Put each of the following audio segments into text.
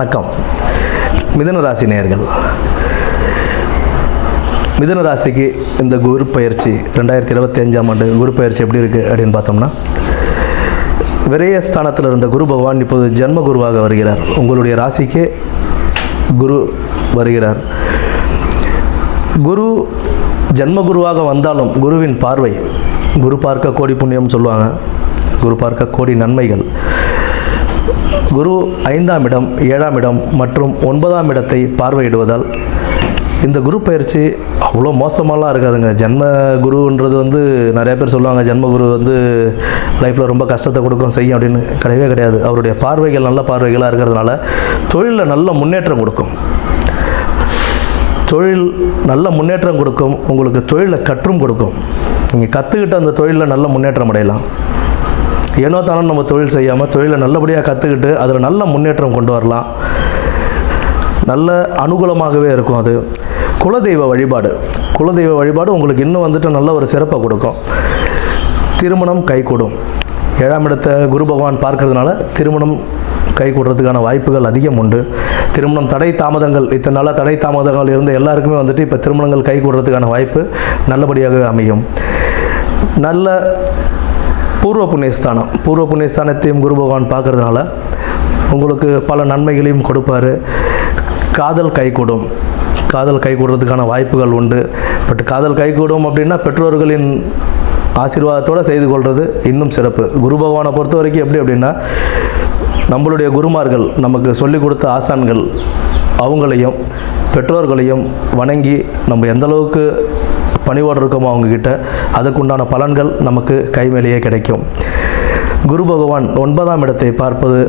வணக்கம். மிதுன ராசி நேயர்கள், மிதுன ராசிக்கு இந்த குரு பயிற்சி 2025ஆம் ஆண்டு குரு பயிற்சி எப்படி இருக்குது அப்படின்னு பார்த்தோம்னா, விரயஸ்தானத்தில் இருந்த குரு பகவான் இப்போது ஜென்ம குருவாக வருகிறார். உங்களுடைய ராசிக்கே குரு வருகிறார். குரு ஜென்ம குருவாக வந்தாலும் குருவின் பார்வை, குரு பார்க்க கோடி புண்ணியம் சொல்லுவாங்க, குரு பார்க்க கோடி நன்மைகள். குரு 5ஆம் இடம், 7ஆம் இடம் மற்றும் 9ஆம் இடத்தை பார்வையிடுவதால் இந்த குரு பயிற்சி அவ்வளோ மோசமாலாம் இருக்காதுங்க. ஜென்ம குருன்றது நிறைய பேர் சொல்லுவாங்க, ஜென்ம குரு லைஃப்பில் ரொம்ப கஷ்டத்தை கொடுக்கும் செய்யும் அப்படின்னு. கிடையவே கிடையாது. அவருடைய பார்வைகள் நல்ல பார்வைகளாக இருக்கிறதுனால தொழிலில் நல்ல முன்னேற்றம் கொடுக்கும். தொழில் நல்ல முன்னேற்றம் கொடுக்கும். உங்களுக்கு தொழிலை கற்றும் கொடுக்கும். நீங்கள் கற்றுக்கிட்ட அந்த தொழிலில் நல்ல முன்னேற்றம் அடையலாம். ஏனோ தானோ நம்ம தொழில் செய்யாமல் தொழிலை நல்லபடியாக கற்றுக்கிட்டு அதில் நல்ல முன்னேற்றம் கொண்டு வரலாம். நல்ல அனுகூலமாகவே இருக்கும். அது குலதெய்வ வழிபாடு. குலதெய்வ வழிபாடு உங்களுக்கு இன்னும் நல்ல ஒரு சிறப்பை கொடுக்கும். திருமணம் கைகூடும். 7ஆம் இடத்தை குரு பகவான் பார்க்கறதுனால திருமணம் கைகூடுறதுக்கான வாய்ப்புகள் அதிகம் உண்டு. திருமணம் தடை தாமதங்கள், இத்தனை நாளாக தடை தாமதங்கள் இருந்த எல்லாருக்குமே இப்போ திருமணங்கள் கைகூடுறதுக்கான வாய்ப்பு நல்லபடியாகவே அமையும். நல்ல பூர்வ புண்ணியஸ்தானம், பூர்வ புண்ணியஸ்தானத்தையும் குரு பகவான் பார்க்கறதுனால உங்களுக்கு பல நன்மைகளையும் கொடுப்பார். காதல் கைகூடும். காதல் கைகூடுறதுக்கான வாய்ப்புகள் உண்டு. பட் காதல் கைகூடும் அப்படின்னா பெற்றோர்களின் ஆசீர்வாதத்தோடு செய்து கொள்வது இன்னும் சிறப்பு. குரு பகவானை பொறுத்த வரைக்கும் எப்படி அப்படின்னா, நம்மளுடைய குருமார்கள், நமக்கு சொல்லிக் கொடுத்த ஆசான்கள், அவங்களையும் பெற்றோர்களையும் வணங்கி நம்ம எந்த அளவுக்கு பணிவோடு இருக்கோமோ அவங்கக்கிட்ட அதுக்குண்டான பலன்கள் நமக்கு கைமேலேயே கிடைக்கும். குரு பகவான் 9ஆம் இடத்தை பார்ப்பது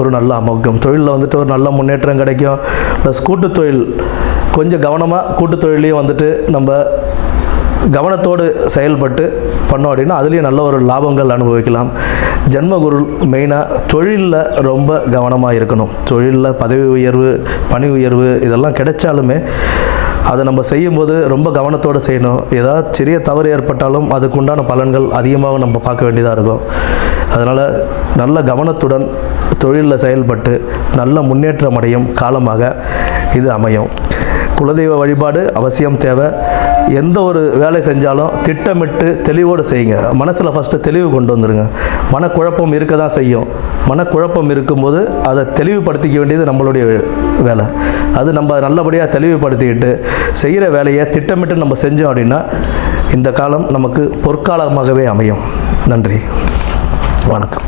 ஒரு நல்ல அமோகம். தொழிலில் ஒரு நல்ல முன்னேற்றம் கிடைக்கும். ப்ளஸ் கூட்டு தொழில் கொஞ்சம் கவனமாக, கூட்டு தொழிலையும் நம்ம கவனத்தோடு செயல்பட்டு பண்ணோம் அப்படின்னா அதுலேயும் நல்ல ஒரு லாபங்கள் அனுபவிக்கலாம். ஜென்மகுரு மெயினாக தொழிலில் ரொம்ப கவனமாக இருக்கணும். தொழிலில் பதவி உயர்வு, பணி உயர்வு இதெல்லாம் கிடைச்சாலுமே அதை நம்ம செய்யும்போது ரொம்ப கவனத்தோடு செய்யணும். ஏதாவது சிறிய தவறு ஏற்பட்டாலும் அதுக்குண்டான பலன்கள் அதிகமாக நம்ம பார்க்க வேண்டியதாக இருக்கும். அதனால் நல்ல கவனத்துடன் தொழிலில் செயல்பட்டு நல்ல முன்னேற்றம் அடையும் காலமாக இது அமையும். குலதெய்வ வழிபாடு அவசியம் தேவை. எந்த ஒரு வேலை செஞ்சாலும் திட்டமிட்டு தெளிவோடு செய்யுங்க. மனசில் ஃபஸ்ட்டு தெளிவு கொண்டு வந்துடுங்க. மனக்குழப்பம் இருக்க தான் செய்யும். மனக்குழப்பம் இருக்கும்போது அதை தெளிவுபடுத்திக்க வேண்டியது நம்மளுடைய வேலை. அது நம்ம நல்லபடியாக தெளிவுபடுத்திக்கிட்டு செய்கிற வேலையை திட்டமிட்டு நம்ம செஞ்சோம் அப்படின்னா இந்த காலம் நமக்கு பொற்காலமாகவே அமையும். நன்றி, வணக்கம்.